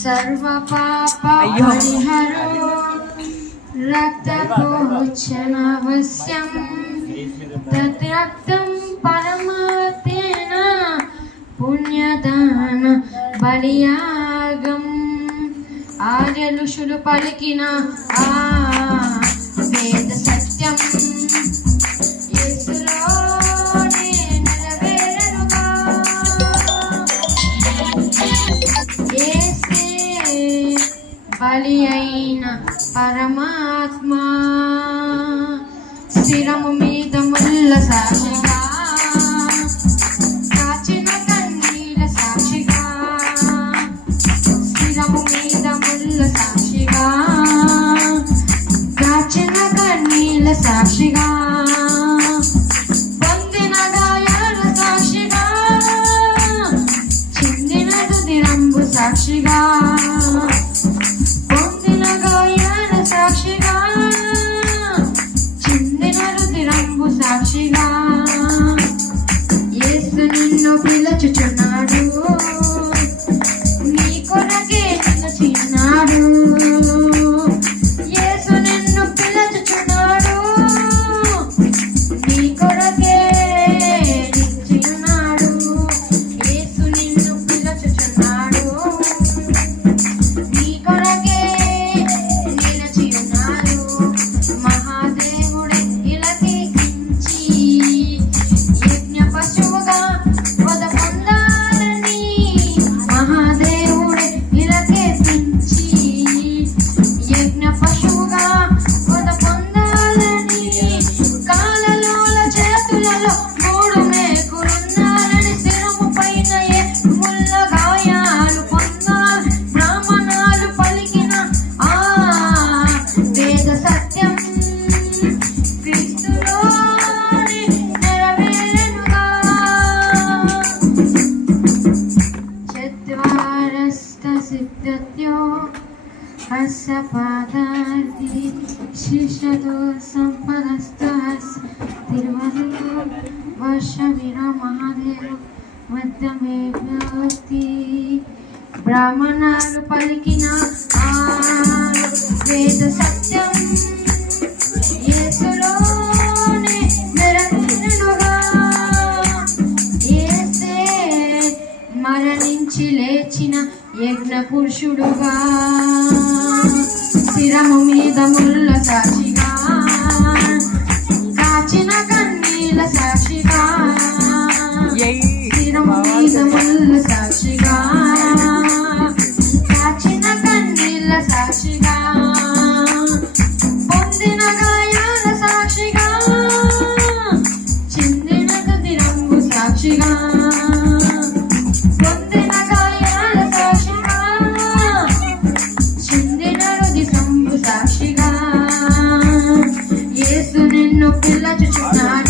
సర్వ పాప తద్రక్తం పరమాత్మేన పుణ్యదాన బలియాగం ఆర్య ఋషులు పలికిన ఆ బలి అయిన పరమాత్మ. స్థిరము మీద ముల్ల సాక్షిగా. కాచిన కన్నీల సాక్షిగా. స్థిరము మీద ముల్ల సాక్షిగా. కాచిన కన్నీల సాక్షిగా. సాక్షిగా. నిన్ను పిలుచుచున్నాడు సిద్ధత్యో హస్య పాదార్థి శిష్యతో సంపదస్త తిరువదుకు వర్ష వీర మహాదేవు మధ్యమే వ్యక్తి బ్రాహ్మణాలు పలికిన ఆ వేద సత్యం మరణించి లేచిన యజ్ఞ పురుషుడుగా శిరము మీద ముళ్ళ సాక్షిగా కాచిన కన్నీల సాక్షిగా సంబు సాక్షిగా యేసు నిన్ను పిల్లచుచున్నాడు